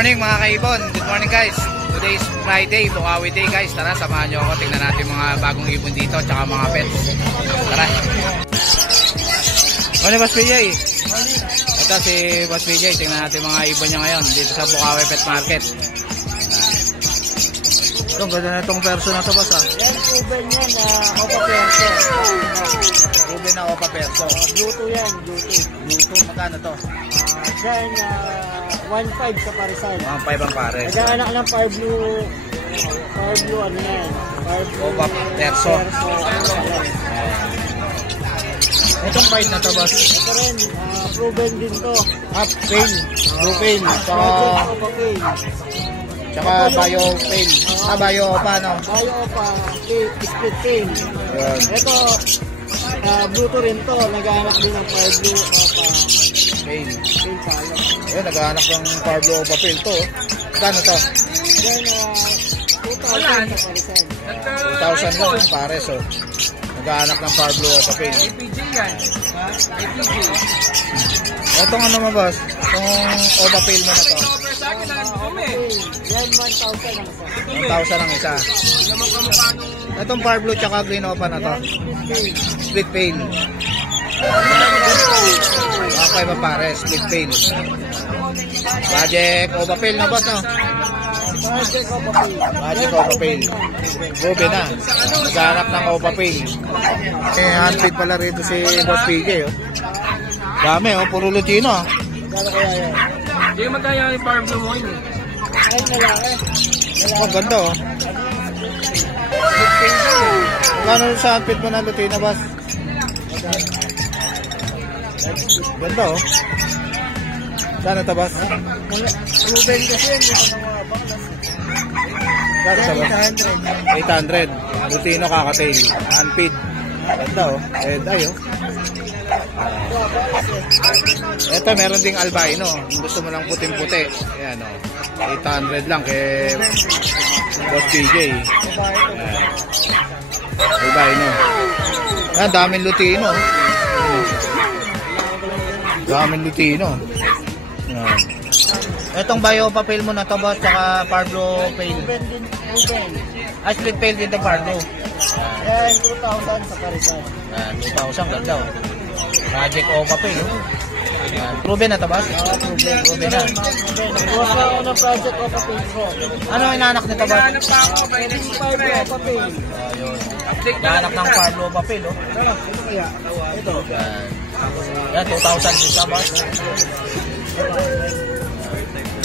morning mga kaibon. Good morning guys. Today is Friday, Bukawi Day guys. Tara, samahan nyo ako. Tingnan natin mga bagong ibon dito tsaka mga pets. Tara. Ano Boss PJ? Ito si Boss PJ. Tingnan natin mga ibon niya ngayon dito sa Bukawi Pet Market. Ito, ganda na itong perso na ito boss ah. Yan, Ruben yan, Opa Perso. Ruben na Opa Perso. Bluetooth yan, Bluetooth. Bluetooth, magkano to? Dyan, 1.5 sa Parisal. 1.5 ang pare. Nag-aanak ng Fire Blue ano yan. Fire Blue Opa Perso. Itong fight na to boss. Ito rin, Ruben din to. Half pain, blue pain, Opa Pain. tsaka bio pain. Bio Opa no? Bio Opa, split pain. Yan. Ito, Bluetooth rin to. Nag-aanak din ng Fire Blue Opa Pain. Pain palo. Ayun, naghahanap ng Pablo Opa Pain to. Kano to? Then, 2,000 sa Parisal. 2,000 lang ang pares oh. Naghahanap ng Pablo Opa Pain. APG yan. APG. Itong ano mo boss? Itong Opa Pain mo na to. Yan, 1,000 lang isa. 1,000 ang isa. Itong Pablo tsaka Green Opa na to. Split Pain. 1,500 ang pares. Split Pain. Project Opa Pain na boss no? Project Opa Pain. Project Opa Pain. Ruben na. Naghahanap ng Opa Pain. Handpick pala rito si Boss PJ oh. Dami oh, puro Lutino oh. Gano'n kaya yan? Hindi magkaya yung Fire Blue mo yun eh. Ay, lalaki. Oh, ganda oh. Kano sa handpick mo na Lutino boss? Ganda oh. Kano to boss? Ruben kasi yan. Kano to boss? 800. Lutino kakatail. Handpick. Ganda oh. Ay oh. Ito meron ding albino. Gusto mo lang puting-puti. Ayan o. 800 lang kay Boss PJ. Albino. Ayan, daming Lutino. Daming Lutino. Ayan. Itong bio papel mo na to boss, tsaka Pablo Pail. Ruben din. Ruben. Split Pail din ng Pablo. Yan, 2,000 sa Parisal. Ayan, 2,000 ganda o. Project Opa Pail. Ruben na to boss? Ruben na. Nagbuha pa ako ng Project Opa Pain ko. Ano ang inanak nito boss? Hanap pa ako, may Fire Blue Opa Pain. update na Inanak ng Pablo Papel oh. Ito kaya? Ito. Yan, 2,000 din sa boss.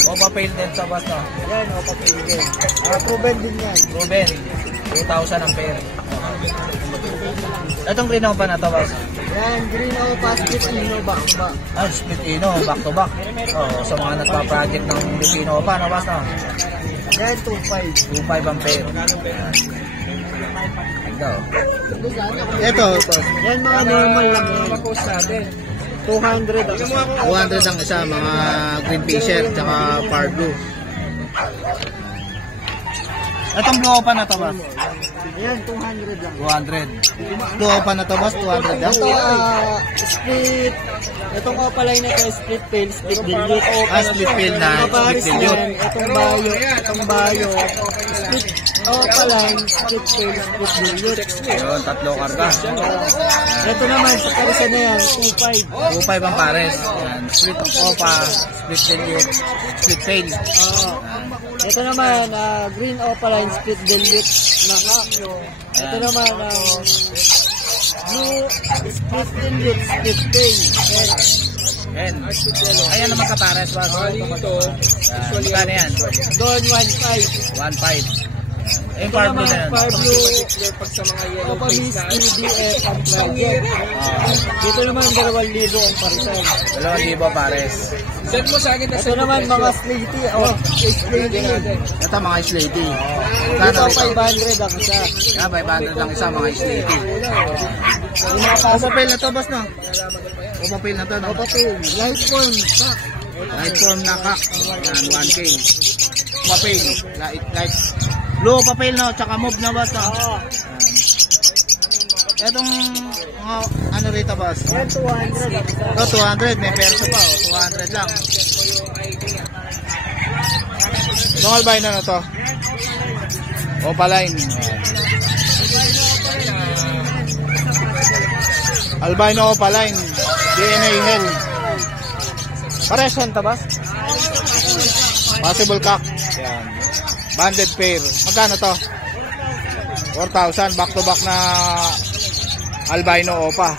Opa Pail din sa boss no? Yan, Opa Pain din. Ruben din yan. Ruben, 2,000 ang pair. Itong Green Opa na to boss? Yan, Green Opa, split Ino, back to back. Split Ino, back to back. Oh, sa mga nagpa-project ng Lutino Opa no boss no? Yan, 2,500. 2,500 ang pair. Ito. Ito. Yan, mga normal lang yan. post natin. 200 ang isa. 200 ang isa, mga green fisher, tsaka far blue. Itong blue opa na to boss? Yan, 200 lang. 200. Blue opa na to boss, 200 lang. Ito, split. Itong opaline na ito, split pail, split dilute. Split pail na, split dilute. Itong bayo, split opaline, split pail, split dilute. Yun, tatlo karga. Ito naman, sa karisa na yan, 2.5. 2.5 ang pares. Yan, split opa, split dilute, split pail. Ito naman, green opaline, split dilute na hack. Ito naman, blue, split dilute, split pail. Yan. Ayan naman ka pares boss. Magkano yan? Doon, 1.5. 1.5. Yung Ito far blue naman, na yan. far blue, Pag sa mga yellow Opa face Miss na EDF ang project. Dito naman 2,000 ang parisal. 2,000 pares. send mo sa akin na Ito naman mga slaty. Slaty. Ito mga slaty. Dito 500 ang isa. Yan, 500 lang isa mga slaty. Yung mga pasok. Opapil na to boss no? Opapil na to no? Opa Pail. Light form. Light form na kak. Yan, 1K. Opapil. Light. Blue opapil no? Tsaka move na boss no? Etong ano rito boss? Yan 200 ang isa. Ito 200. May perso pa oh. 200 lang. Itong albino na to. Opaline. Albino opaline. DNA hell. Pares yan, tabas? Possible cock. Yan. Banded pair. Magkano to? 4,000. Back to back na albino opa.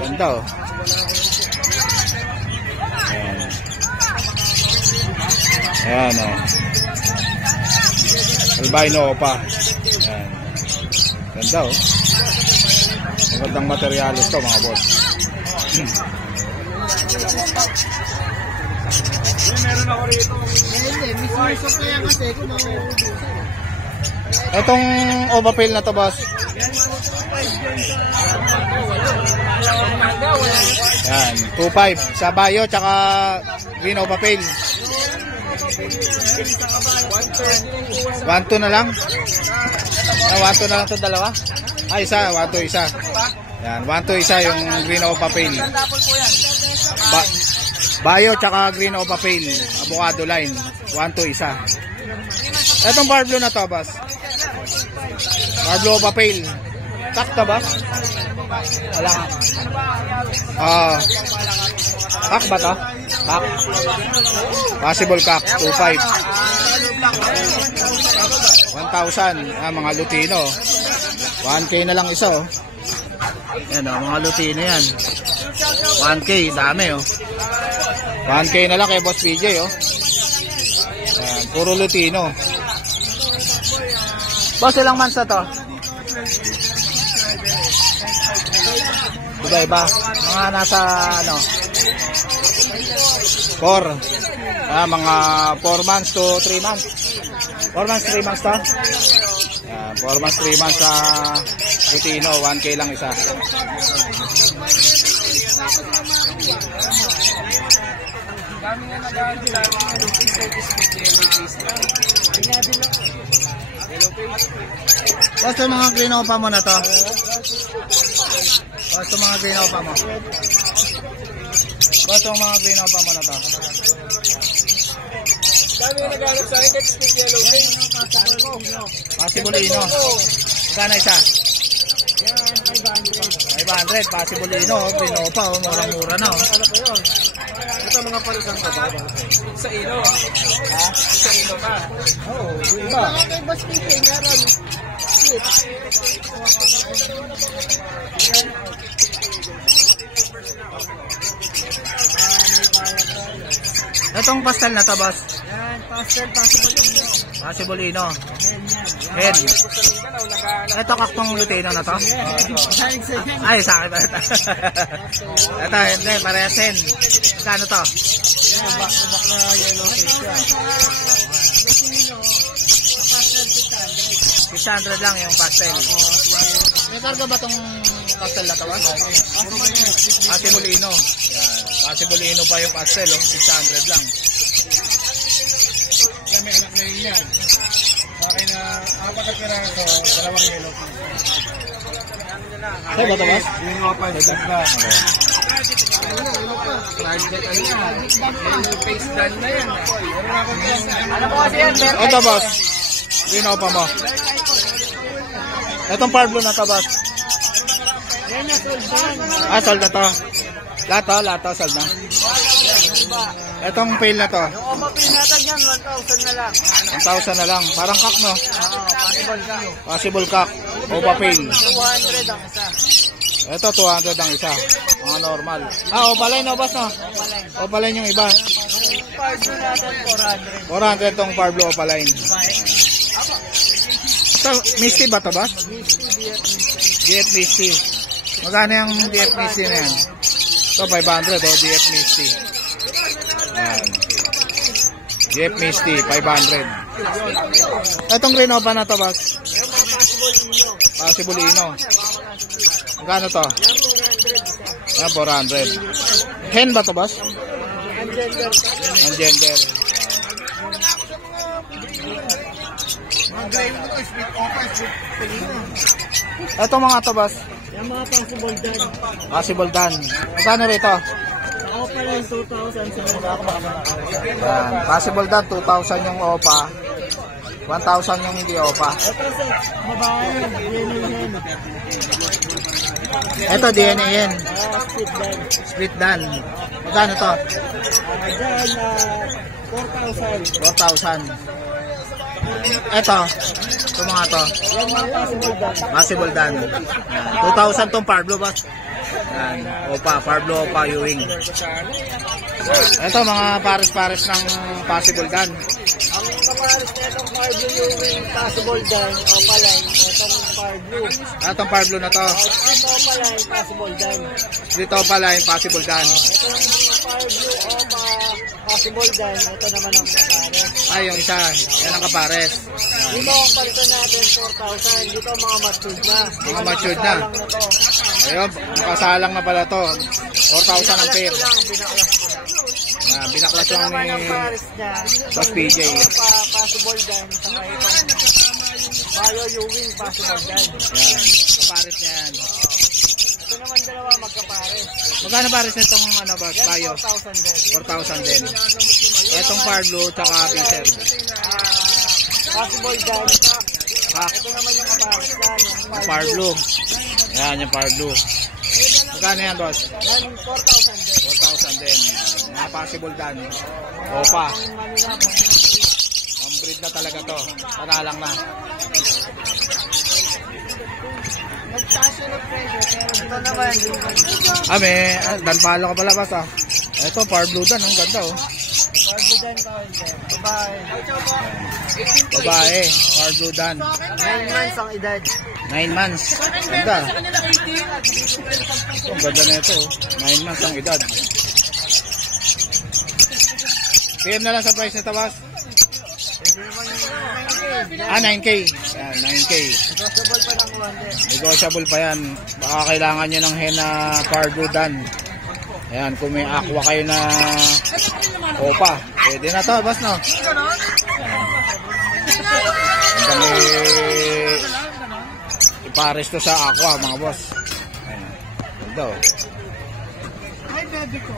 Ganda oh. Ayan o. Albino opa. Ayan. Ganda o. Magandang materialis to mga boss. Meron ako rito. Itong overfill na to boss. Ayan. 2.5 sa bayo tsaka green overfill. 1.2 na lang. 1.2 na lang itong dalawa. Ay, isa. 1.2 isa. Yan, 1.2 isa yung green opa pale. Bayo tsaka green opa pale. Avocado line. 1.2 isa. Etong bar blue na to, boss. Bar blue opa pale. Kak to, boss? Wala ka. Kak ba to? Kak. Possible kak. 2.5. 1,000. Mga Lutino. 1K na lang isa oh. Yan oh, mga Lutino yan. 1K, dami oh. 1K na lang kay Boss PJ oh. Yan, puro Lutino. Boss, ilang months na to? Iba-iba. Mga nasa ano 4. Mga 4 months to 3 months. 4 months, 3 months to? 4 months, 3 months sa Lutino, 1K lang isa. Basta mga green opa mo na to. Basta mga green opa mo. Basta mga green opa mo na to. Dami yung naghanap sa akin, next week yellow pin. Possible Ino. Magkano isa? 500. Possible Ino. Pinopa. Murang-mura na. Ito mga palitan ka ba? Sa ino. Ha? Sa ino ka. Oo. Iba. Okay, boss PJ, meron. Itong pastel na to, boss. Yan, pastel, possible Ino. Possible Ino. Head. Ito kaktong Lutino na to. Ay, sa akin ba ito? Ito, hindi, parehasin. Kano to? Yan, back-to-back na yellow fish yan. 600 lang yung pastel. May karga ba tong pastel na to, boss? Possible Ino. Yan. Possible Ino pa yung pastel, oh. 600 lang. Kaya may anak na yun yan. Bakit na, apat na piraso, dalawang yellow pin. Ay, ba ito, boss? Yung mga pa, nagdagda. Face done na yan. Ano po kasi yan? Ito, boss. Green opa mo. Itong Parblo na to, boss. Yan na, sold yan. Sold na to. Lahat to, sold na. Itong pail na to. Yung omapin natin yan, 1,000 na lang. 1,000 na lang. Parang kak, no? Possible ka. Possible kak. Opa pail. 200 ang isa. Ito, 200 ang isa. Mga normal. Opaline, no, boss, no? Opaline yung iba. Yung Parblo natin, 400. 400 tong Parblo Opaline. Ito, Misty ba ito, boss? DF Misty. Magkano yung DF Misty na yan? Ito, 500, oh, DF Misty. Ayan. DF Misty, 500. Itong Renova na to, boss? Possible Ino. Magkano to? Ayan, 400. Hen ba to, boss? Ang gender. Ito mga to, boss? Yung mga possible dyan. Possible dan. Magkano rito? Saka Opaline 2,000 sa Yan. Possible dan, 2,000 yung OPA. 1,000 yung hindi OPA. Ito sa babae, DNA hen. Ito, DNA yan. Split dan. Split dan. Magkano to? Dyan, 4,000. 4,000. Ito. Ito mga to. Yan mga possible dan. Possible dan. 2,000 tong Parblo boss. Yan. Opa, Parblo Opa Ewing. Ito mga pares-pares ng possible dan. Ang kapares na itong Parblo yung possible dan, Opaline, itong Parblo. Itong Parblo na to. Split Opaline, possible dan. Split Opa line, possible dan. Ito yung Parblo Opa, possible dan. Ito naman ang kapares. Ay, yung isa. Yan ang kapares. Dito ang palitan natin 4,000. Dito mga matured na. Mga matured na. Nakasalang na to. Ayun, nakasalang na pala to. 4,000 ang pair. Binaklas ko lang. Binaklas Ito lang naman ang ni pares niya. Boss PJ. Possible dan. Saka itong Bio Ewing possible dan. Yan. Kapares niya yan. Ito naman dalawa magkapares. Magkano pares na itong ano ba? Yan Bayo? 4,000 din. 4,000 din. Etong Parblo tsaka Peter. Possible dan. Ah, Ito naman yung kapares na. Yung Parblo. Yan yung Parblo. Magkano yan boss? Yan 4,000 din. 4,000 din. Mga possible dan. Opa. Ang Manila po. Ang breed na talaga to. Panalang na. Nagtaas yun ng presyo. Pero dito naman. May dan palo ka pala boss ah. Ito Parblo dan. Ang ganda oh. Parblo dan ko. Babae. Babae. Parblo dan. 9 months ang edad. 9 months. Ganda. Ang ganda na ito. 9 months ang edad. PM na lang sa price nito, boss. 9K. Yan, 9K. Negotiable pa ng konti. Negotiable pa yan. Baka kailangan nyo ng hen na Parblo dan. Ayan, kung may aqua kayo na Opa. Pwede na to, boss, no? Ang ipares to sa aqua, mga boss. Ayan. Ganda, oh. Ay, baby ko.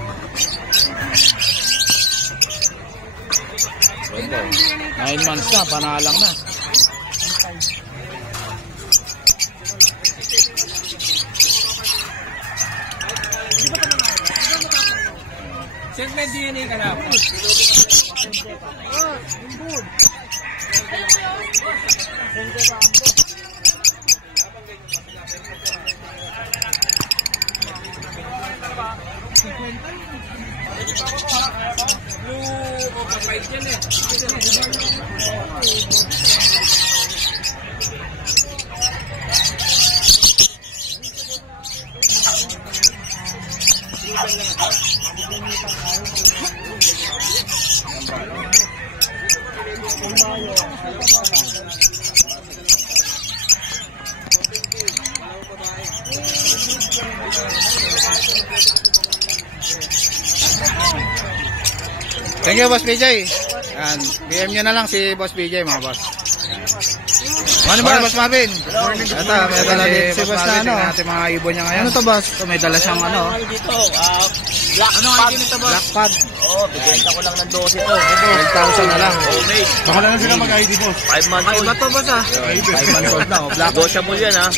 Ganda, oh. 9 months na, panalang na. Check may DNA ka na. Blue overfight yan eh. Thank you, Boss PJ. Yan, PM nyo na lang si Boss PJ, mga boss. Ano ba, Boss Marvin? Ito, may dala dito si Boss na ano. Natin mga ibon niya ngayon. Ano to, Boss? Ito, may dala siyang ano. Dito, black Ano ang ID nito, Boss? Black Pad. Oo, bigyan ko lang ng 12 to. 12,000 na lang. Homemade. Baka na lang sila mag-ID, boss. 5 months Ay, old. iba to, Boss, ah. 5 months old na, oh. Black. Negotiable yan ha.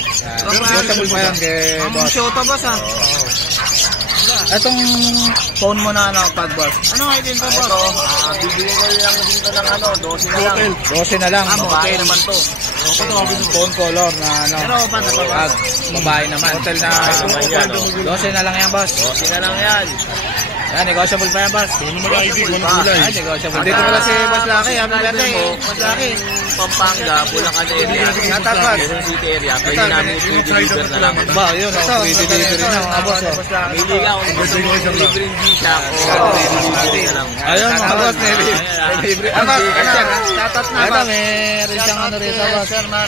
Negotiable pa yan kay Boss. Show to, Boss, ah. Itong phone mo na ano, pag Boss. Ano ang ID nito, Boss? Ito, bibigyan ko lang dito ng ano, 12 na lang. 12 na lang. Babae naman to. Phone color na ano. Pero pa na Pag babae naman. Hotel na naman yan, oh. 12 na lang yan, Boss. 12 na lang yan. Yan, negotiable pa yan, Boss. Ano mag-ID, kung ano Ah. kulay. Ay, negotiable. Dito pala si Boss Lucky. Happy birthday, Boss Lucky. Pampanga, Bulacan area. Natapos. Quezon City area. Pwede namin i-deliver na lang. Ba, yun. Free delivery na, mga boss. Pili ka kung gusto mo i-deliver yung G-Shop o i-deliver na lang. Ayun, mga boss. May libre. Ano? Tatat na Ito, meron siyang ano rito, Boss. Mga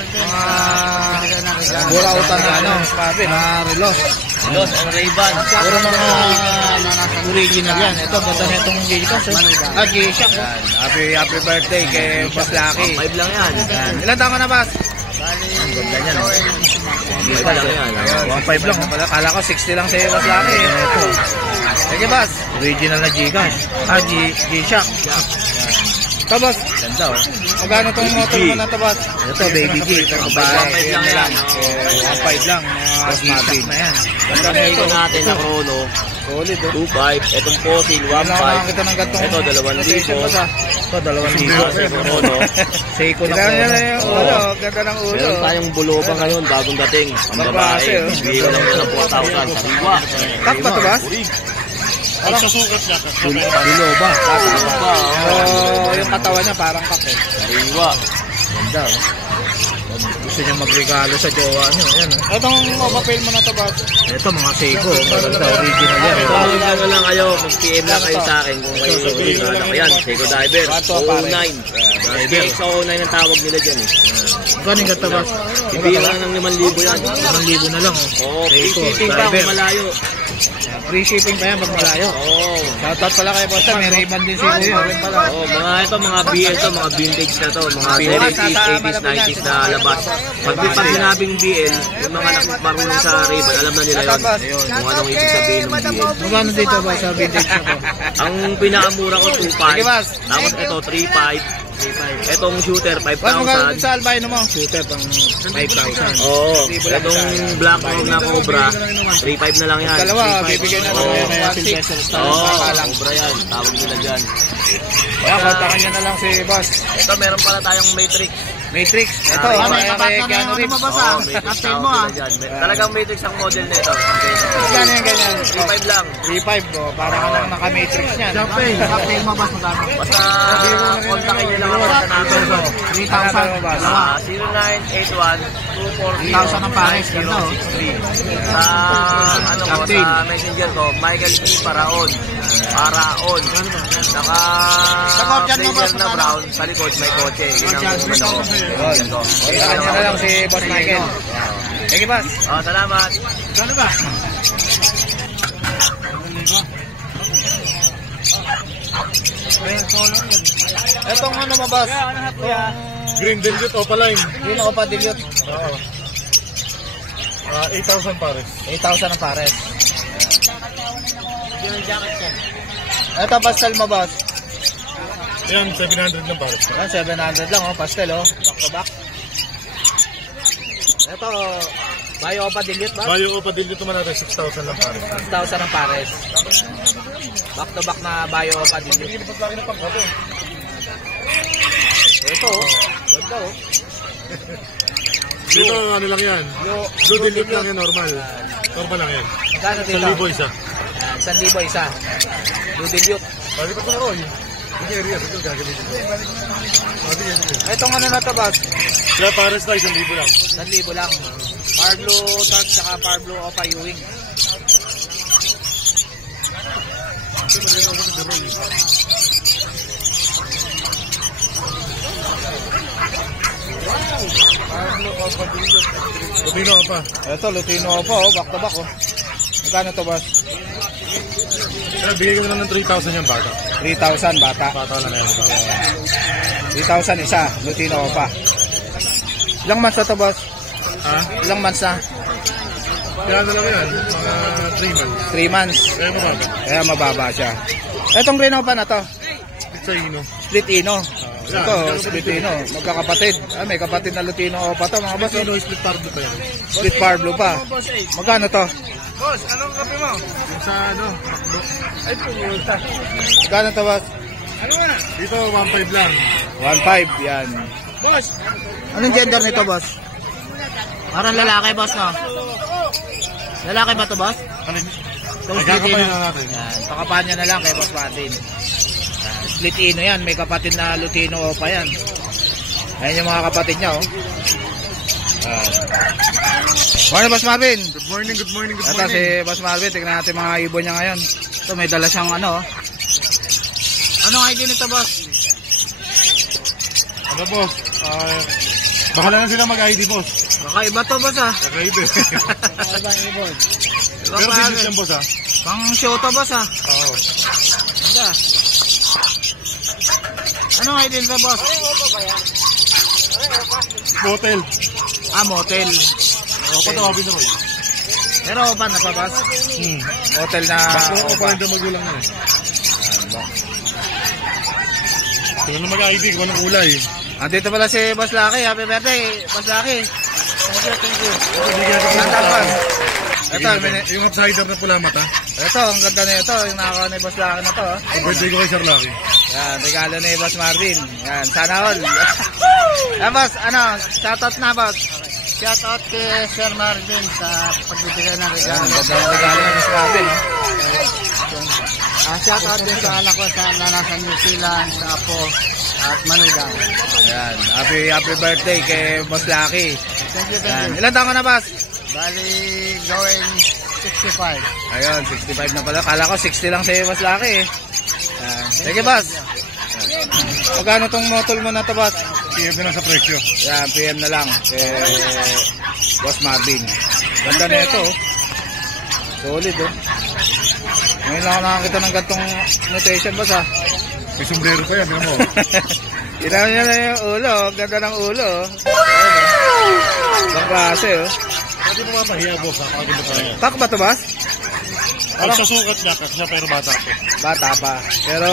burautan na ano. Na relos. Los and Ray-Ban. Puro mga original yan. Ito, ganda na itong G-Shop. G-Shop. Happy birthday kay Boss Lucky. 5 lang yan. Ilan taon ka na, Boss? Ang ganda niyan. Iba lang yan. 1.5 lang. Kala ko 60 lang sa Boss Lucky. Ito. Sige, boss. Original na Gcash. G-Shock. Ito, boss. Ganda, oh. Magkano itong motor mo na ito, boss? Ito, baby G. Ito, 1.5 lang yan. 1.5 lang. Boss Marvin na yan. Ganda na Ito ito. natin na Chrono. Solid, oh. 2.5. Itong Fossil, 1.5. Nakakita ng gantong. Ito, 2,000. Ito, 2,000. Chrono. Seiko na po. Ganda na yung ulo. Ganda ng ulo. Meron tayong buloba ngayon, bagong dating. Ang babae, bigay ko lang yun ng 4,000. Sariwa. Kap ba ito, boss? Ay, sa sukat niya. Buloba. Sariwa. So, yung katawan niya parang kap, eh. Sariwa. Ganda, oh. Gusto niya magregalo sa jowa niyo. Ayan, oh. Itong papel mo na ito, boss? Ito, mga Seiko. Maganda, original yan. Kung ano lang kayo, mag-PM lang kayo sa akin kung kayo original ako yan. Seiko Diver. 09. SKX09 ang tawag nila dyan eh. Gano'n gata, boss? Ibigyan lang ng 5,000 yan. 1,000 na lang, oh. Oo, free Seiko, shipping pa kung Diver. malayo. Free shipping pa yan pag malayo. Oo. Shoutout pala kay boss. May Ray-Ban din si Kuya. Rin pala. Oo, mga BL to, mga vintage na to, mga 70s, 80s, 90s na labas. Pag sinabing BL, yung mga marunong sa Ray-Ban, alam na nila yun. Kung anong ibig sabihin ng BL. Magkano dito, boss, sa vintage na to? Ang pinakamura ko, 2.5. Sige, boss. Tapos ito, 3.5. Itong shooter, Boss, magkano 5,000. sa albino mo? Shooter, pang 5,000. Oo. Itong black robe na Cobra, 3.5 na lang yan. Dalawa, bibigyan na lang Oo. yung mga Sylvester Star. Oo, Pakalang. Cobra yan. Tawag nila dyan. Kaya, kontakan nyo na lang si boss. Ito, meron pala tayong Matrix. Matrix. Ito, may kay Keanu Reeves. Oo, Matrix tawag nila dyan. Talagang Matrix ang model nito. Magkano yung ganyan? 3.5 lang. 3.5, oh. Para ka lang naka-matrix niyan. Cocktail mo, boss, magkano? Basta kontakin nyo lang ako sa number ko. 3,000, boss. 0981-240. 1,000 ang pares, ganda, oh. Sa ano ko, Captain. sa messenger ko, Michael G. Paraon. Paraon. Naka blazer na brown, sa likod may kotse. Yun ang ano ko. messenger ko. Kontakan nyo na lang si Boss Michael. Sige, boss. Oh, salamat. Ano ba? Etong ano mo, boss? Green Velvet Opaline. Yun ako pa dilute. Oo. 8,000 pares. 8,000 ang pares. Ito, pastel mo, boss? Yan, 700 lang pares. Yan, 700 lang, oh. Pastel, oh. Back to back. Ito, bayo pa dilute, boss? Bayo ko pa din dito man natin, 6,000 lang pares. 6,000 ang pares. Back to back na bayo pa dilute. Ito, oh. Ganda, oh. Dito, ano lang yan. Blue Dilute lang yan, normal. Normal lang yan. Magkano dito? 1,000 isa. 1,000 isa. Blue dilute. Pwede pa ito na, Roy. Sige, area, ito gagamitin ko. Itong ano na to, boss? Kaya pares na, 1,000 lang. 1,000 lang. Parblo Tag saka Parblo Opa Ewing. Lutino ka pa. Ito, Lutino Opa, oh. Back to back, oh. Magkano to, boss? Kaya bigay ko na lang ng 3,000 yung bata. 3,000 bata. Bata lang na yan. 3,000 isa, Lutino Opa. Ilang months na to, boss? Ha? Ilang months na? Kaya na lang yan. Mga 3 months. 3 months. Kaya mo ba? Kaya mababa siya. Etong Green Opa na to, Sa Ino. Split Ino. Ito, Split Ino. Magkakapatid. May kapatid na Lutino Opa to, mga boss. Ino, split target pa yan. Split Parblo pa. Magkano to? Boss, anong kape mo? Yung sa ano? Ay, pumunta. Magkano to, boss? Dito, 1,500 lang. 1,500, yan. Boss! Anong gender nito, boss? Parang lalaki, boss, no? Lalaki ba to, boss? Ano? Itong Nagkakapain Split Ino. na natin. Yan, pakapahan niya na lang kay Boss Martin. Split Ino yan, may kapatid na Lutino Opa yan. Ayan yung mga kapatid niya, oh. Morning, Boss Marvin. Good morning, good morning, good Ito si Boss Marvin, tignan natin mga ibon niya ngayon. Ito, may dala siyang ano, oh. Anong ID nito, boss? Ano, boss? Baka lang sila mag-ID, boss. Kakaiba to, boss, ah. Kakaiba. Kakaibang ibon. Pero digit yan, boss, ha? Pang show to, boss, ah. Oo. Ganda. Anong ID nito, boss? Hotel. Motel. Opa to, Abin Roy. Pero Opa na pa, boss? Motel na Opa rin daw magulang na eh. Tingnan na mag-ID, kung anong kulay. Andito pala si Boss Lucky. Happy birthday, Boss Lucky. Thank you. Ito, Yung upsider na pula mata. ito, ang ganda na ito. Yung nakakuha ni Boss Lucky na to. Ang birthday ko kay Sir Lucky. Yan, regalo ni Boss Marvin. Yan, sana all. Yan, Boss, shoutout na, Boss. Shoutout kay Sir Marvin sa pagbibigay ng regalo. Yan, ganda ng regalo ni Boss Marvin. Shoutout din sa anak ko na nasa New Zealand, sa Apo, at Manila. Yan, happy birthday kay Boss Lucky. Thank you. Yan, ilan taon ka na, Boss? Bali, going 65. Ayun, 65 na pala. Kala ko 60 lang si Boss Lucky eh. Yan. Sige, Boss. Yan. Magkano tong motol mo na to, Boss? PM na lang sa presyo. Yan, PM na lang kay Boss Marvin. Ganda na ito, oh. Solid, oh. Ngayon lang ako nakakita ng gantong mutation, Boss, ha. May sombrero pa yan, tingnan mo. Tinaw niya na yung ulo, oh. Ganda ng ulo, oh. Ayun, oh. Ibang klase, oh. Pwede mo mapahiya, boss, ha? Pagkita pa yan. Tak ba to, Boss? Ang sa sukat niya, kasi siya pero bata pa. Bata pa. Pero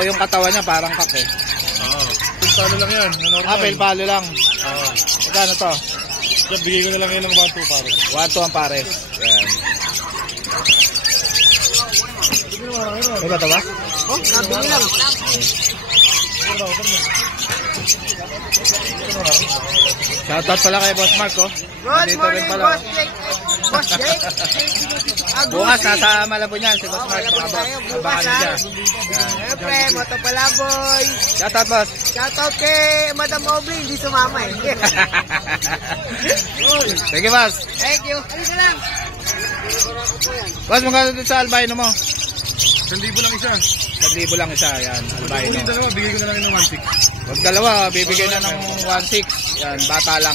yung katawan niya parang kak, eh. Oo. Pintalo lang yan, na normal. Palo lang. Oo. Magkano to? Kaya bigay ko na lang yan ng 1-2 pare. 1-2 ang pares. Yan. Ano ba ito ba? Oh, nabili lang. Shoutout pala kay Boss Mark, oh. Good Nandito rin morning, pala, Boss Jake. Boss Jake. Bukas nasa Malabon yan si Boss Mark. Abangan niyo siya. Siyempre, moto pala, boy. Shoutout, Boss. Shoutout kay Madam Aubrey, hindi sumama eh. Sige, Boss. Thank you. Halika lang. Boss, magkano dito sa albino mo? 1,000 lang isa. 1,000 lang isa. Yan, albino. Yung dalawa, bigay ko na lang yan ng 1-6. Pag dalawa, bibigay na ng 1,600. Yan, bata lang.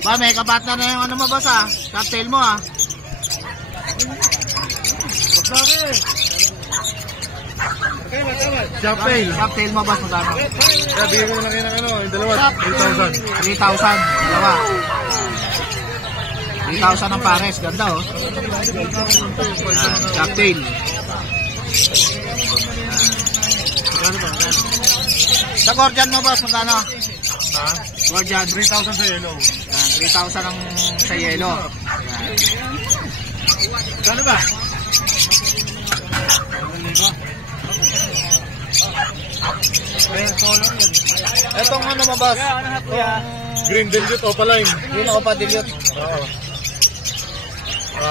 Ba, may kabatna na yung ano mo, Boss, ha? Cocktail mo, ha? Chapel. Cocktail mo, Boss, magkano? Kaya bigay ko na lang yan ng ano, yung dalawa, 3,000. 3,000. Dalawa. 3,000 ang pares. Ganda, oh. Cocktail. Sa Gordian mo, Boss, magkano? Ha? Gordian. 3,000 sa yellow. Yan, 3,000 ang sa yellow. Yan. Gano ba? Etong ano mo, Boss? Green Velvet Opaline. Yun ako pa dilute. Oo.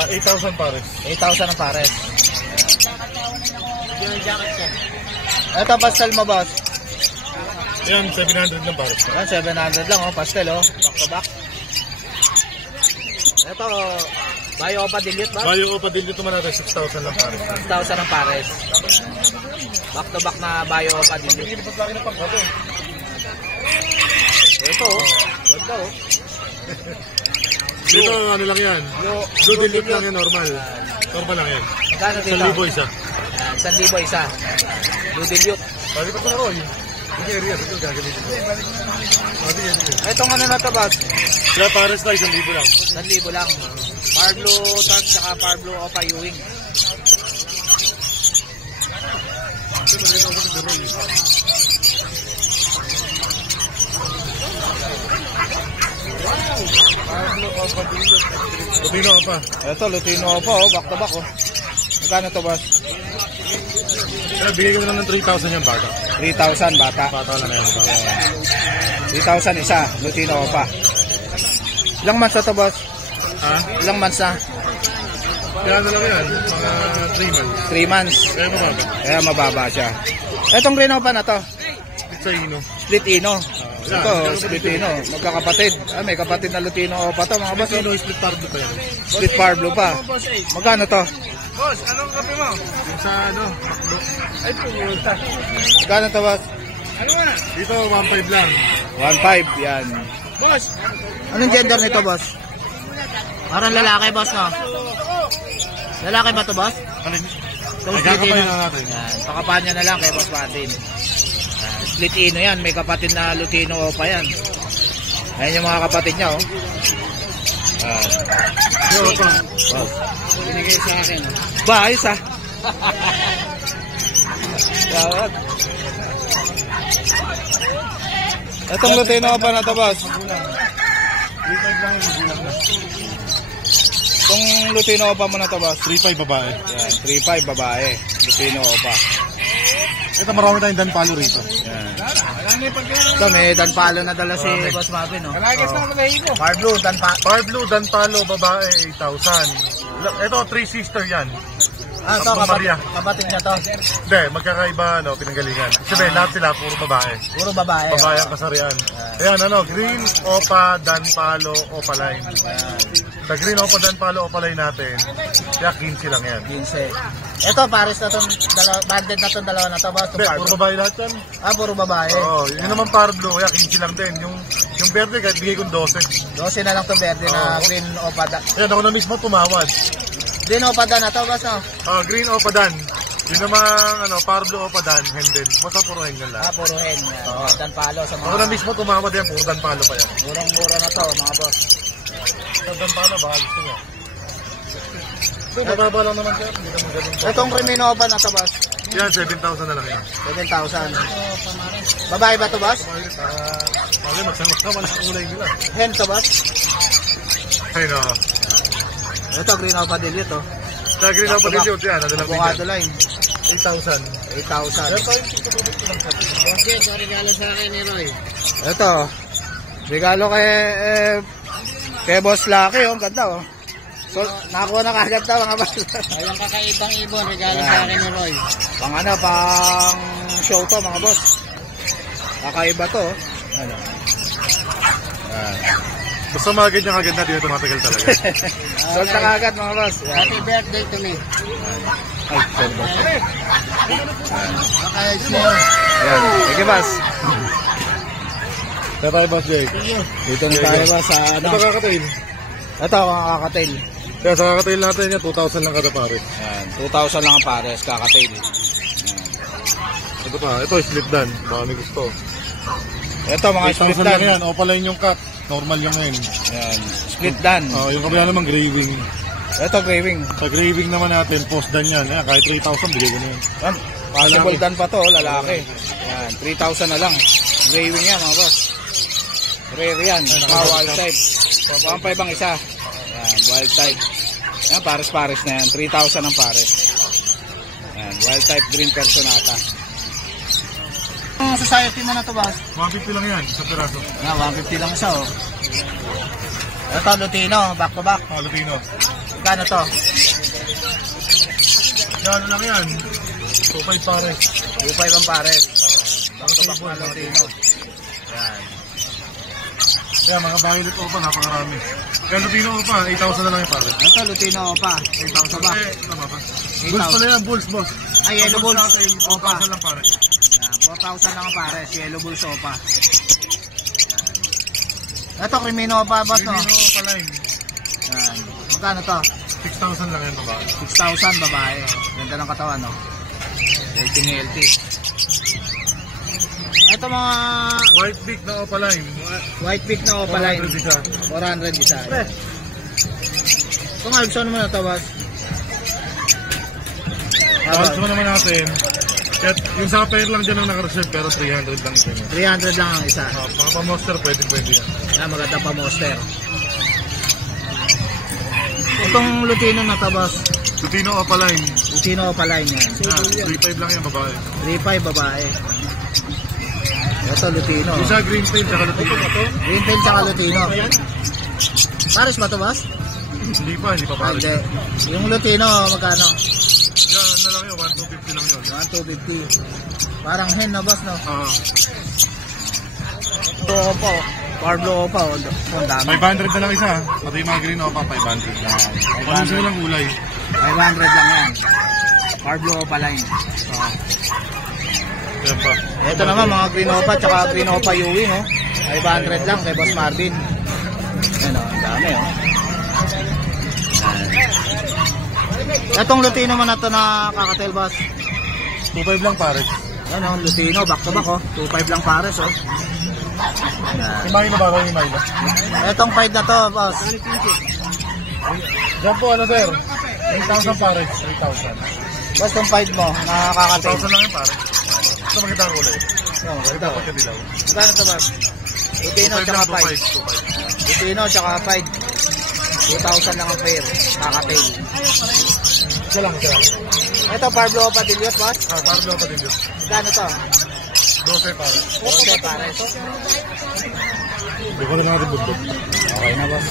8,000 pares. 8,000 ang pares. Ito pastel mo, Boss. Yan, 700 lang pares. Yan, 700 lang, oh. Pastel, oh. Back to back. Ito, bayo pa dilute, Boss. Bayo ko pa din dito man natin, 6,000 lang pares. 6,000 ang pares. Back to back na bayo pa dilute. Ito, oh. Ganda, oh. Dito, ano lang yan. Blue dilute lang yan, normal. Normal lang yan. Magkano dito? 1,000 isa. 1,000 isa. Blue dilute. Bali pa ito na Roy. Sige, Ria, ito gagamitin ko. Itong ano na to, Boss? Kaya pares na, 1,000 lang. 1,000 lang. Parblo Touch saka Parblo Opa Ewing. Lutino ka pa. Ito, Lutino Opa, oh. Back to back, oh. Magkano to, Boss? Kaya bigay ko na lang ng 3,000 yung bata. 3,000 bata. Bata lang na yan. 3,000 isa, Lutino Opa. Ilang months na to, Boss? Ha? Ilang months na? Kaya ano lang yan, mga 3 months. 3 months. Kaya mo ba? Kaya mababa siya. Itong Green Opa na to, Sa ino. Split Ino. Ito, Split Ino. Magkakapatid. Ah, may kapatid na Lutino Opa to, mga boss. Ino, split pardo pa yan. Split Parblo pa. Magkano to? Boss, anong kape mo? Yung sa ano, Macdo. Ay, pumunta. Magkano to, Boss? Ano ba? Dito, 1,500 lang. 1,500, yan. Boss! Anong gender nito, Boss? Parang lalaki, Boss, no? Lalaki ba to, Boss? Alin? Itong Ay, Split Ino. kakapain na natin. Yan, pakapahan niya na lang kay Boss Martin. split ino yan. May kapatid na Lutino Opa yan. Ayan yung mga kapatid niya, oh. Wow. Binigay sa akin. Ba, ayos ah. Yawag. Itong Lutino Opa na to, boss. Itong Lutino Opa mo na to, boss. 3.5 babae. Yan, 3.5 babae. Lutino Opa. Ito marami tayong danpalo rito. Yan. Ito, may danpalo na dala si Boss Marvin, no? Far Blue, Far Blue, danpalo, babae, 8,000. Ito, 3 sister yan. Ah, ito, kapatid niya to. Hindi, magkakaiba, no, pinanggalingan. Sabihin, lahat sila, puro babae. Puro babae. Babae ang kasarian. Ayan, ano, green, opa, danpalo, opaline. Sa green, opa, danpalo, opaline natin, kaya 15 lang yan. 15. Ito, pares na itong banded na itong dalawa na ito, boss. Hindi, puro babae lahat yan. Ah, puro babae. Oo, yun naman Far Blue, kaya 15 lang din. Yung verde, kahit bigay kong 12. 12 na lang itong verde na green opada. Ayan, ako na mismo tumawad. Green opada na ito, boss, no? Green opadan. Yun naman, ano, Far Blue opadan, hendon. Basta puro hendon lang. Ah, puro hen. Dan palo sa mga... Ako na mismo tumawad yan, puro danpalo pa yan. Murang-mura na to, mga boss. Sa danpalo, baka gusto nyo. Ito, mataba lang naman siya. Hindi naman ganun. Itong Crimino opa na to, boss. Yan, 7,000 na lang yan. 7,000. Babae ba to, boss? Okay, magsama-sama na ang ulay nila. Hen to, boss? Ay, no. Ito, green opa dilute, oh. Sa green opa din yun, yan, ano lang din Avocado yan. line. 8,000. 8,000. Okay, so regalo sa akin ni Roy. Ito, regalo kay Boss Lucky, oh. Ganda, oh. So, nakakuha na kagad to, mga boss. Ayun kakaibang ibon, regalo sa akin ni Roy. Pang ano, pang show to, mga boss. Kakaiba to, oh. Ano? Basta mga ganyan agad na, di na tumatagal talaga. Sold na kagad, mga boss. Yan. Happy birthday to me. Ay, sorry, boss. Okay, sure. Ayan. Sige, boss. Kaya tayo, Boss Jake. Dito na tayo, boss, sa ano. Ito kakatail. Ito, mga kakatail. Kaya sa kakatail natin yan, 2,000 lang kada pare. Ayan, 2,000 lang ang pares, kakatail. Ito pa, ito split dan. Baka may gusto. Ito, mga split 8,000 lang dan. yan, opaline yung cut. Normal yung ngayon. Ayan, split dan. Yung kabila naman gray wing. Ito, gray wing. Sa gray wing naman natin, post dan yan. Ayan, kahit 3,000, bigay ko na yun. Yan, possible dan pa to, lalaki. Ayan, 3,000 na lang. Gray wing yan, mga boss. Rare yan, mga wild type. 1.5 ang isa. Ayan, wild type. Ayan, pares-pares na yan. 3,000 ang pares. Ayan, wild type green personata. Ang society mo na to, boss? 150 lang yan, isang piraso. Ayan, 150 lang isa, oh. Ito, Lutino, back to back. Latino. Kano to? Yan, ano lang yan. 2,500 pare. 2.5 ang pares. Back to back na Lutino. Ayan. Kaya mga violet opa, napakarami. Kaya Latino opa, 8,000 na lang yung pare. Ito, Lutino pa. 8,000 ba? Tama ba? Bulls pala yan, bulls boss. Ay, yellow bulls. Opa. 4,000 lang pare. 4,000 lang ang pares. Yellow bulls opa. Ito, Crimino opa, boss, no? Latino opa line. Ayan. Magkano to? 6,000 lang yan babae. 6,000 babae. Ganda ng katawan, no? Healthy. Ito mga White beak na opa line. white pig na opa line. 400 isa. 400 isa. Itong Alpson naman na to, boss. Tapos mo naman natin. Kaya yung sa pair lang dyan ang nakareserve pero 300 lang isa niya. 300 lang ang isa. Mga pa-monster pwede yan. Ayan, maganda pa monster. Itong Lutino na to, boss. Latino opa line. Lutino opa line yan. 3,500 lang yan babae. 3.5 babae. Ito, Lutino. Isa green tail saka Latino. Green tail tsaka Lutino. Pares ba to, boss? Hindi pa pare. Hindi. Yung Lutino, magkano? Yan, ano lang yun, 1,250 lang yun. 1,250. Parang hen na, boss, no? Ito po. Parblo pa, oh. Ang dami. 500 na lang isa. Pati yung mga green opa, 500 lang. Pag isa lang ulay. 500 lang yan. Parblo pa line. Yan pa. Ito naman, mga green opa, tsaka green opa Yui, no? 500 lang kay Boss Marvin. Ayan, oh. Ang dami, oh. Itong Lutino mo na to na kakatail, boss. 2,500 lang pare. Yan o, Lutino, back to back o. 2.5 lang pares o. Himahin na ba ako yung himahin na? Etong 5 na to, boss. Diyan po ano sir? 8,000 pares, 8,000. Boss, tong 5 mo, nakakatail. 8,000 lang yung pares. Ito maganda ang kulay. Yan, Ito ganda o. dapat kadilaw. Magkano to, boss? Lutino, 2.5 tsaka lang, 5. 2.5. Lutino, tsaka 5. 2,000 lang ang pair. Nakakatail. Isa lang. Ito, Pablo Padillos, boss. Pares daw pa din yun. Magkano to? 12 pares. 12 pares. Hindi ko naman rin bundok. Okay na, boss.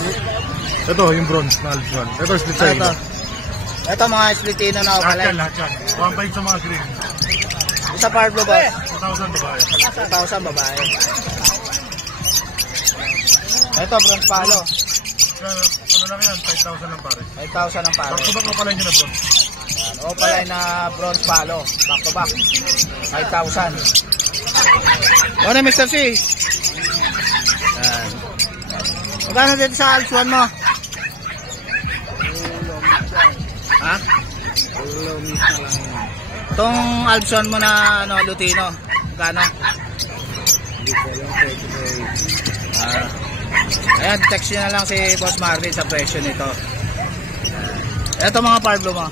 Ito, yung bronze na Alpha. Ito, split sa Ito. Ito, mga splitino na Lahat opalite. yan, lahat yan. 1.5 sa mga green. Isa Pablo, boss. 2,000 babae. 2,000 babae. Ito, bronze palo. Yan, ano lang yan, 5,000 lang pares. 5,000 ang palo. Back to back ko pala yun na bronze. Opaline na bronze palo. Back to back. 5,000. Ano, Mr. C? Yan. Magkano dito sa Alps 1 mo? Ha? Itong Alps 1 mo na ano, Lutino. Magkano? Ayan, text nyo na lang si Boss Marvin sa presyo nito. Ito mga Pablo mo.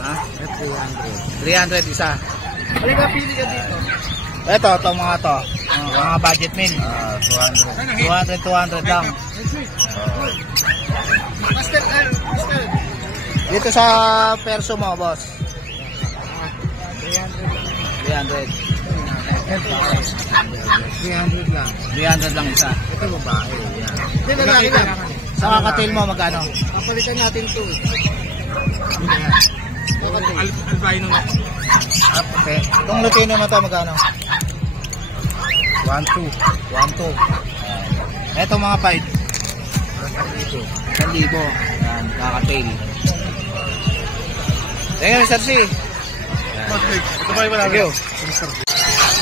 Ha? 300 isa. Halika, pili ka dito. Ito, itong mga to. Mga budget meal. 200 lang. Master. Dito sa perso mo, boss. 300. 300 lang. 300 lang isa. Ito babae. Yan. Hindi, lalaki lang. Sa kakatail mo, magkano? Kapalitan natin ito. Albino na. Okay. Itong Lutino na to, magkano? 1,200. Etong mga 5. 1,000. Yan, kakatail. Thank you, Mr. C. Ito ba yung wala? Thank you.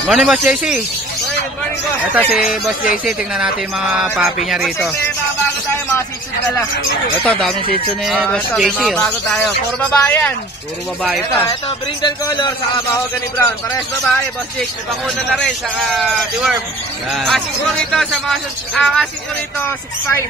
Morning, Boss JC. Good morning, boss. Ito si Boss JC. Tingnan natin yung mga papi niya rito. May mga bago tayo, mga sisud ka lang. Ito, daming shih tzu ni Boss Ito, may JC. mga Oh. bago tayo. Puro babae yan. Puro babae pa. Ito, brindle color, saka mahogany brown. Parehas babae, boss Jake. May bakuna na rin, saka deworm. Yan. Asking ko rito sa mga, asking ko rito, 6.5.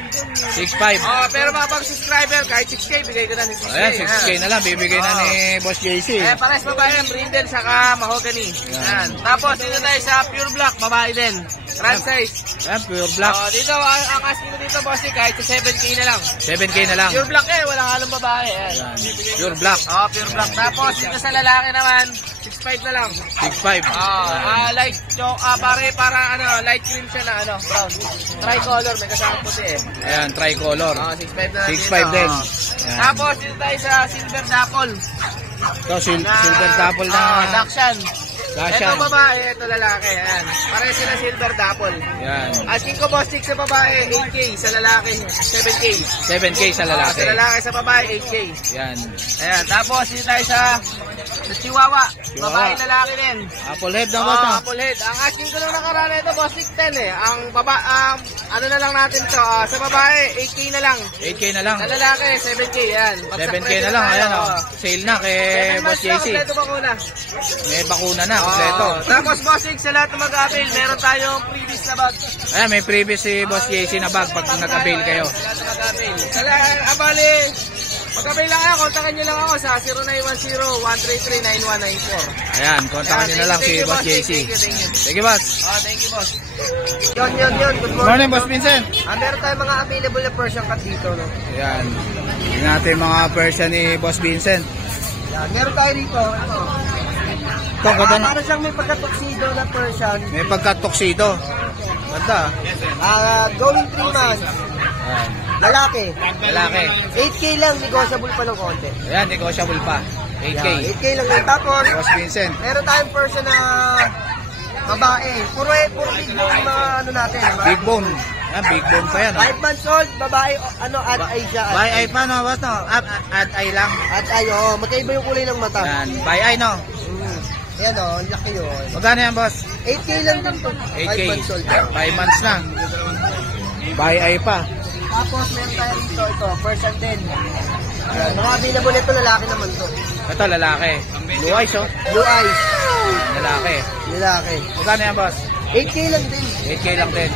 6.5. Oh, pero mga pag-subscriber, kahit 6K, bigay ko na ni 6K. Ayan, 6K na lang. Bibigay na ni Boss JC. Parehas babae yan, brindle, saka mahogany. Yan. Tapos, dito tayo sa pure black, babae din. Trans size. Ayan, pure black. Oh, dito, ang asking ko dito, boss Jake, kahit sa 7K na lang. 7K na lang. Pure black walang halong babae. Yan. Yan. Pure black. Oh, pure black. Tapos, dito sa lalaki naman, 6.5 na lang. 6.5. Light para light cream siya na brown. Tricolor, may kasama puti eh. Ayan, tricolor. 6.5 na lang 6.5 din. dito. Ayan. Tapos dito tayo sa silver dapple. Ito, silver double na. Dakshan. Dashan. Ito babae, ito lalaki. Ayan. Pareho sila silver dapple. Yan. Asking ko boss 6 sa babae, 8K. Sa lalaki, 7K. 7K sa lalaki. Sa lalaki, sa babae, 8K. Yan. Ayan. Tapos dito tayo sa Chihuahua. Babae, lalaki din. Apple head na boss. ah. Apple head. Ang asking ko lang nakaraan ito, boss, 610 eh. Ang ano na lang natin to, sa babae, 8K na lang. 8K na lang. Sa lalaki, 7K, yan. 7K na lang. Ayan, oh. Sale na kay Boss JC. Kompleto bakuna. May bakuna na, kompleto. Tapos, boss, sa lahat ng mag-avail, meron tayong previous na bag. Ayan, may previous si Boss JC na bag pag nag-avail kayo. Sa lahat ng mag-avail. Sa lahat, abali, mag-avail lang kayo, kontakan nyo lang ako sa 0910-133-9194. Ayan, kontakan nyo na lang si Boss JC. Thank you. Sige, boss. Thank you, boss. Yun. Good Morning, Boss Vincent. Meron tayong mga available na Persian cat dito, no? Ayan. Tingnan natin yung mga Persian ni Boss Vincent. Yan, meron tayo dito. Ito, ganda na. Para siyang may pagka-tuxedo na Persian. May pagka-tuxedo. Ganda. Going 3 months. Ayan. Lalaki. Lalaki. 8K lang, negotiable pa ng konti. Ayan, negotiable pa. 8K. Yan, 8K lang yun. Tapos, Boss Vincent. meron tayong person na babae. Puro big bone yung mga natin. Big bone. Ayan, big bone pa yan. 5 months old, babae, add eye siya. By eye pa, no? What, no? Add eye lang. Add eye, magkaiba yung kulay ng mata. Ayan, by eye, no? Yan ang laki yun. Magkano yan, boss? 8K lang din to. 8K. 5 months old. 5 months na. By eye pa. Tapos meron tayo dito, ito, person din. Mga available ito, lalaki naman to. Ito, lalaki. Blue eyes, oh. Blue eyes. Lalaki. Lalaki. Magkano yan, boss? 8K lang din. 8K lang din.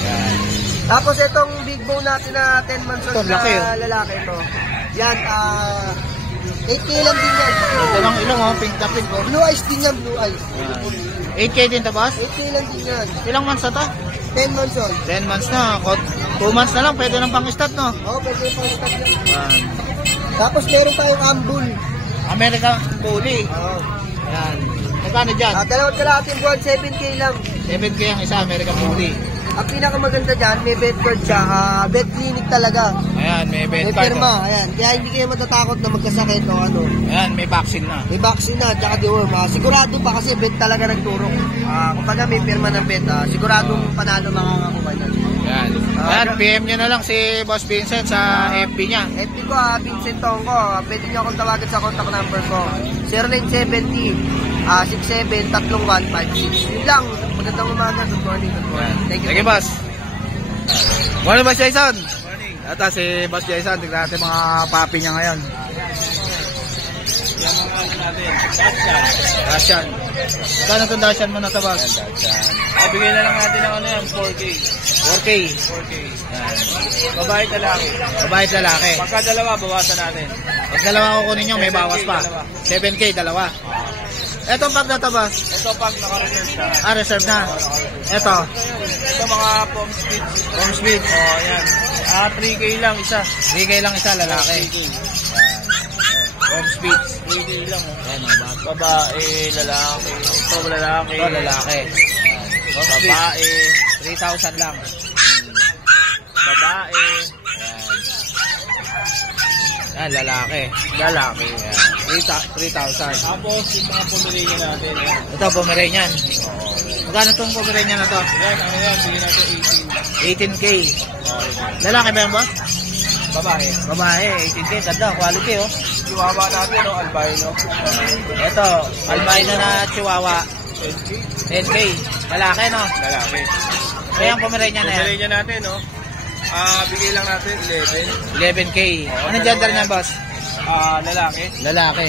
Yan. Tapos itong big bone natin na 10 months old Ito, laki, na lalaki ito. Yan, 8K lang din yan. Ito lang ilong, oh. Pink na pink, oh. Blue eyes din yan, blue eyes. Yan. 8K din to, boss? 8K lang din yan. Ilang months na to? 10 months old. 10 months na. 2 months na lang, pwede nang pang-stat, no? Oo, pwede yung pang-start yan. Yan. Tapos meron tayong ambul. American Bully. Oo. Yan. Magkano dyan? Dalawat kalahating buwan, 7K lang. 7K ang isa, American Bully. Ang pinakamaganda dyan, may vet card siya. Vet clinic talaga. Ayan, may May bed card. pirma, Oh. ayan. Kaya hindi kayo matatakot na magkasakit o ano. Ayan, may vaccine na. May vaccine na, tsaka deworm. Sigurado pa kasi vet talaga nagturok. Kumbaga may pirma ng vet, siguradong panalo makakakuha niya. Ayan. Ayan, PM nyo na lang si Boss Vincent sa FB niya. FB ko, Vincent Tongko. Pwede niyo akong tawagan sa contact number ko. 0970 673156. Yun lang. Magandang umaga. Good morning. Good morning. Thank you. Thank you, Boss. Morning, Boss Jason. Morning. Ito si Boss Jason. Tignan natin mga papi niya ngayon. Dashan. Kano itong Dashan mo na ito, Boss? Bigyan na lang natin ng ano yan, 4K. 4K. 4K. Yan. Babae lalaki. Babae at lalaki. Pagka dalawa, bawasan natin. Pag dalawa kukunin nyo, may 7K, bawas pa. dalawa. 7K, dalawa. Etong pag na ito, Boss? Ito pag naka-reserve na. Reserve na. Ito. Ito mga pom speeds. Home speed. Oh, yan. 3K lang isa. 3K lang isa, lalaki. Home speed. 3K lang. Ayan, Babae, lalaki. Ito lalaki. ito, lalaki. Home speed. Babae. 3,000 lang. Babae. Yan, lalaki. Lalaki. Yan. 3,000. Tapos yung mga Pomeranian natin. Yan. Ito, Pomeranian. Magkano itong Pomeranian na to? Yan, ano yan? Bigyan natin 18K. Lalaki ba yan, Boss? Babae. Babae, 18K. Ganda, quality, oh. Chihuahua natin, no? Albino. Ito, albino na chihuahua. 10K. Lalaki, no? Lalaki. Kaya ang Pomeranian na yan. Pomeranian natin, no? Bigay lang natin 11. 11K. Anong gender niyan, Boss? Lalaki. Lalaki.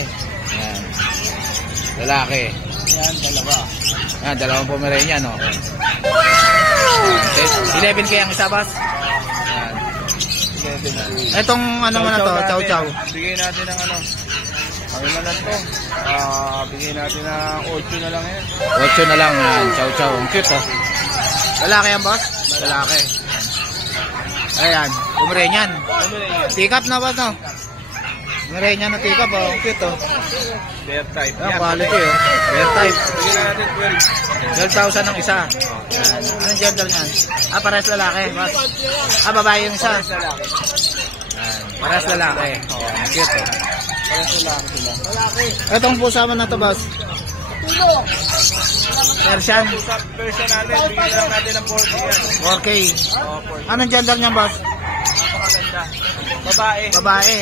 Yan. Lalaki. Yan, dalawa. Yan, dalawang Pomeranian, no? 11K ang isa, Boss? Yan. 11. Etong ano man na to, chow chow. Bigay natin ng ano. Ano na lang to? Bigay natin ng 8 na lang yan. 8 na lang, yan. Chow chow. Ang cute, oh. Lalaki yan, Boss? Lalaki. Ayan, Pomeranian. Pomeranian. Tikap na, Boss, no? Pomeranian na tikap, oh. Ang cute, oh. Bear type. Yan, quality, oh. Bear type. Bigyan na natin 12,000 ang isa. Yan. Anong gender niyan? Parehas lalaki, Boss. Babae yung isa. 12. Lalaki. Yan. Parehas lalaki. Yan, ang cute, oh. Parehas lalaki sila. Itong pusa mo na to, Boss. Persian. Sa version natin, bigyan lang natin ng 4K yan. 4K. 4K. Anong gender niyan, Boss? Napakaganda. Babae. Babae.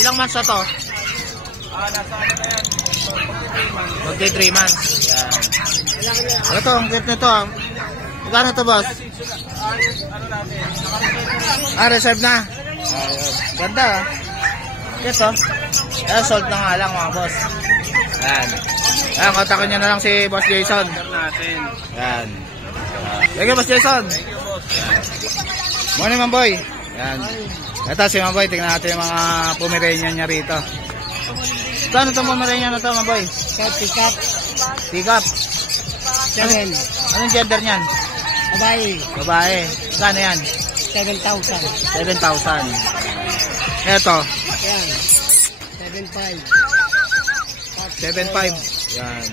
Ilang months na to? Nasa ano na yan? Magti 3 months. Yan. Ito, ang cute nito, ah. Magkano to, Boss? Ano natin? Reserve na. Ganda, ah. Yes, oh. Sold na nga lang, mga boss. Yan. Ayan, kontakin nyo na lang si Boss Jason. Natin. Yan. Thank you, Boss Jason. Morning, Mamboy. Yan. Ito si Mamboy, tingnan natin yung mga Pomeranian niya rito. Saan itong Pomeranian na ito, Mamboy? Pick-up. Pick-up. 7. Anong gender niyan? Babae. Babae. Saan yan? 7,000. 7,000. Ito. Yan. 7,500. 7,500. Yan.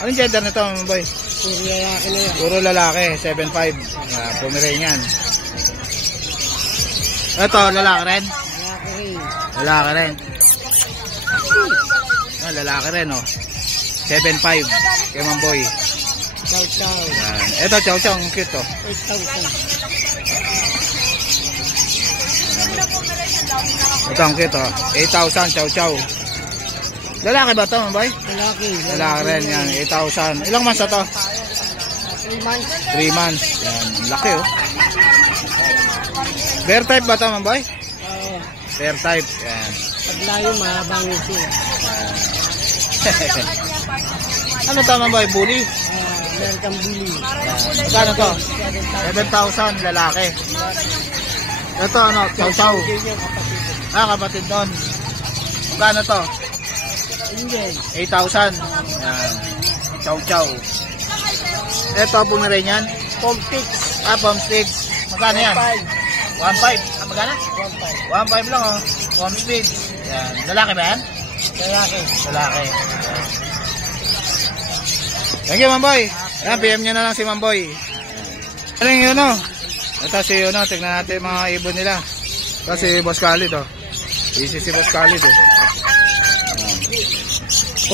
Anong gender nito, Mamboy? Puro lalaki na yan. Puro lalaki, 7,500. Yan, Pomeranian. Ito, lalaki rin? Lalaki rin. Lalaki rin. Lalaki rin, oh. 7,500 kay Mamboy. Chow-chow. Yan. Ito, chow chow, ang cute, oh. 8,000. Ito, ang cute, oh. 8,000, chow chow. Lalaki ba ito, Mamboy? Lalaki. Lalaki rin, yan. 8,000. Ilang months na to? 3 months. 3 months. Yan, ang laki, oh. Bear type ba ito, Mamboy? Bear type, yan. Paglayo, mahabang ito. Ano tama ba, bully? American Bully. Magkano to? 7,000 lalaki. Ito ano, chow chow. Kapatid nun. Magkano to? 8,000. Yan. Chow chow. Ito, Pomeranian. Compix. Pomstig. Magkano yan? 1,500. Magkano? 1,500 lang oh. Pomstig. Yan. Lalaki ba yan? Lalaki. Thank you, Mamboy. Yan, PM nyo na lang si Mamboy. Ano yung ano? Ito si tignan natin mga ibon nila. Ito si Boss Khalid oh. Easy si Boss Khalid eh.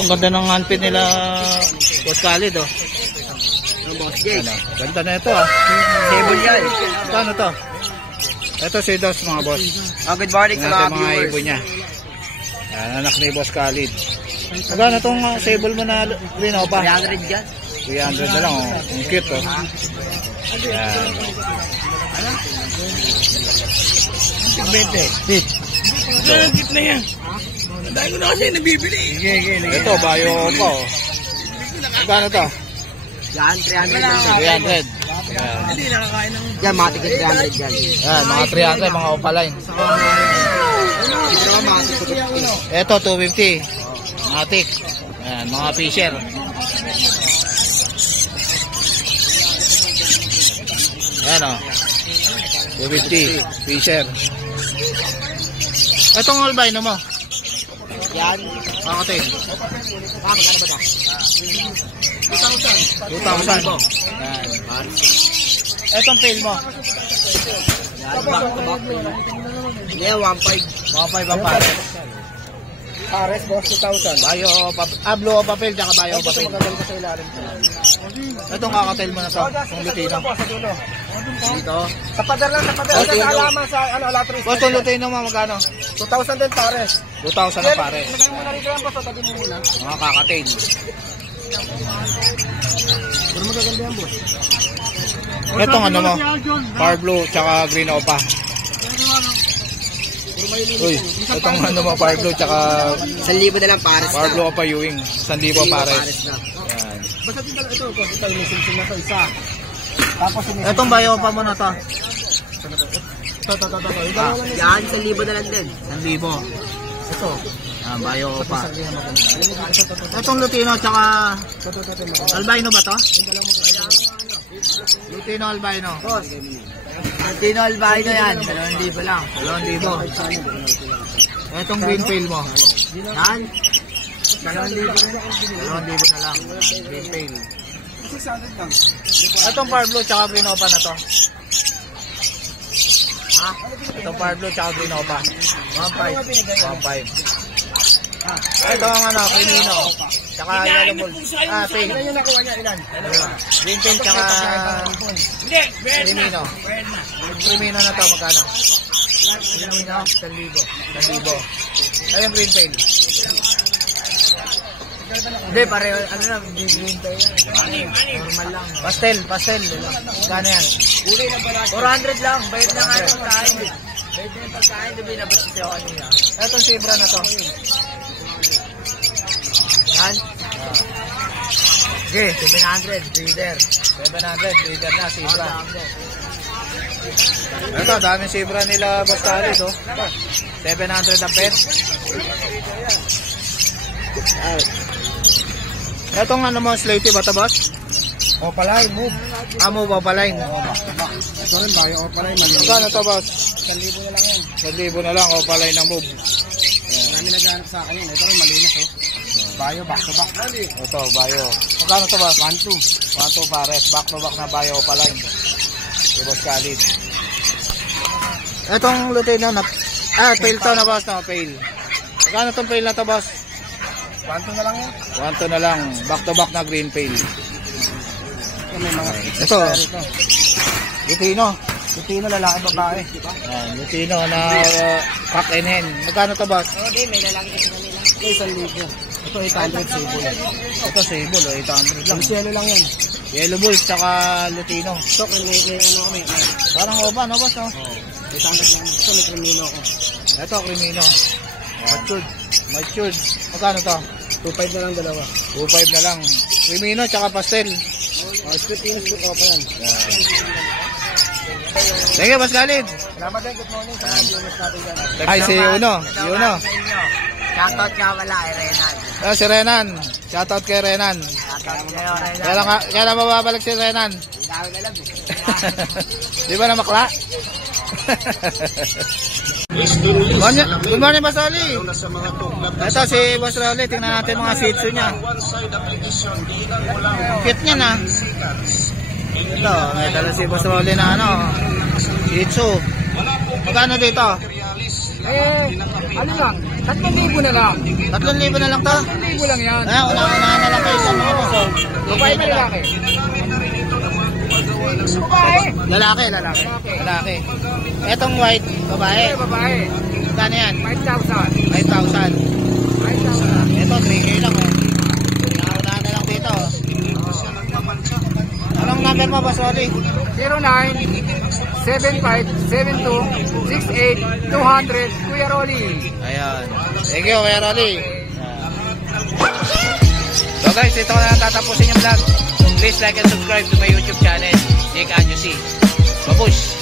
Ang ganda ng handpin nila Boss Khalid oh. Boss Jake. Ano? Ganda na ito ah. Table yan. Ano to? Ito si Dos mga boss. Good morning sa Tingnan mga natin mga viewers. ibon niya. Yan, anak ni Boss Khalid. Magkano itong sable mo na green o pa? 300 dyan. 300 na lang oh. Ang cute oh. Yan. 20. Cute na yan. Dahil ko na kasi nabibili. Ito, bayo pa oh. Magkano to? Yan, 300 lang. 300. Yan. Yan, mga ticket 300 yan. Yan, mga 300, mga opaline. Ito, 250. Matic. Yan, mga fisher. Yan o. 250. Fisher. Itong albino mo. Yan. Kakatin. Magkano ba ito? 2,000. Yan. Itong pail mo. Yan, 1.5. Mga 5 ang pare. Pares, boss, 2,000. Bayo o papel. Blue o papel, tsaka bayo o papel. Magaganda sa ilalim. Itong kakatil mo na to. Itong lutino. Dito. Sa pader lang, sa pader. Okay, Sa alaman sa latris. Boss, itong lutino mo magkano? 2,000 din, pares. 2,000 ang pare. Lagay mo na rito yan, boss. Tabi mo muna. Mga kakatil. Pero magaganda yan, boss. Itong ano mo? Power blue, tsaka green opa. Uy, itong ano mo? Power blue, tsaka 1,000 na lang, pares power na. blue opa Ewing. 1,000 pares. Pares na. Yan. Basta din ito, boss. Ito yung simsim na ito, isa. Tapos yung Itong bayo opa mo na to. yan, 1,000 na lang din. 1,000. Ito. Yan, bayo opa. Itong lutino, tsaka albino ba to? Lutino albino. Boss. Tino albino yan. 2,000 lang. 2,000. Itong green pail mo. Yan. 2,000 na lang. Green pail. Itong power blue tsaka green opa na to. Ha? Itong power blue tsaka green opa. 1,500. Ito ang ano, Crimino. Tsaka yellow balls. Pail. Ilan yung nakuha niya? Ilan? Green pail tsaka Crimino. Crimino na to, magkano? Crimino, 1,000. Ayun green pail. Hindi, pareho. Ano na, green tayo yan. Normal lang. Pastel. Magkano yan? 400 lang. Bayad na nga yung pagkain. Bayad na yung pagkain. Diba nabas siya ako kanina? Itong zebra na to. Yan. Okay, 700. Breeder. 700, leader na, zebra. Ito, daming zebra nila, Boss Khalid, oh. 700 ang pet. Itong ano mo, slaty ba ito, boss? Opaline, move. Move opaline. Ito rin, bayo opaline. Magkano ito, boss? 1,000 na lang yan. 1,000 na lang, opaline ng move. Marami naghahanap sa akin yun. Ito rin, malinis eh. Bayo, back to back. Ito, bayo. Magkano ito, boss? 1,200. 1,200 pares, back to back na bayo opaline. Si Boss Khalid. Itong lutino na, pail to na, boss, no? Pail. Magkano itong pail na to, boss? 1,200 na lang yan. 1,200 na lang, back to back na green pail. May mga Ito, lutino. Lutino, lalaki, babae. Yan, lutino na pack and hen. Magkano to, boss? Okay, may lalaki kasi kanila. 1,000. Ito 800 sable. Ito sable, 800 lang. Ang yellow lang yan. Yellow bulls, tsaka lutino. Ito, may ano kami. Parang oba, no, boss, no? 800 lang. Ito, may krimino ako. Ito, Crimino. Matured. Magkano to? 2.5 na lang dalawa. 2.5 na lang. Crimino tsaka pastel. Split Venus po pa yan. Thank you, Boss Khalid. Salamat din, good morning sa mga viewers natin dyan. Ay, si Uno. Shoutout nga wala kay Renan. Si Renan. Shoutout kay Renan. Shoutout kayo, Renan. Kailan mababalik si Renan? Hindi namin alam eh. Di ba namakla? Good morning, Boss Rolly. Ito si Boss Rolly. Tingnan natin mga Shih Tzu niya. Cute niya na. Ito, may dala si Boss Rolly na ano, Shih Tzu. Magkano dito? Ano lang? 3,000 na lang. 3,000 na lang to? 3,000 lang yan. Unahan na lang kayo sa mga puso. Babae na lalaki? Lalaki. Etong white, babae. Babae. Magkano yan? 5,000. 5,000. Ito, 3K lang oh. Unahan na lang dito. Anong number mo, Boss Rolly? 09-75-72-68-200 Kuya Rolly. Ayan. Thank you, Kuya Rolly. So guys, ito na lang tatapusin yung vlog. Please like and subscribe to my YouTube channel, Jake Adjusi. Babush!